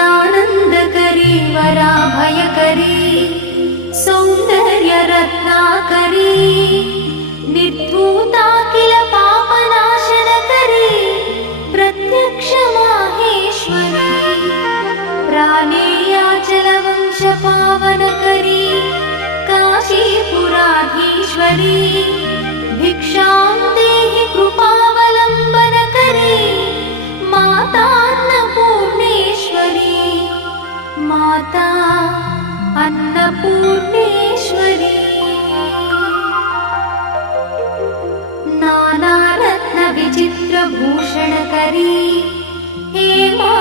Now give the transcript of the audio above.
नित्यानन्दकरी वराभयकरी सौन्दर्यरत्नाकरी निर्धूता किल पापनाशनकरी प्रत्यक्ष माहेश्वरी प्राणेयाचलवंशपावनकरी काशीपुराधीश्वरी भिक्षां देहि कृपावलम्बनकरी मातान्नपूर्णेश्वरी माता अन्नपूर्णेश्वरी नानारत्नविचित्रभूषणकरी हेमा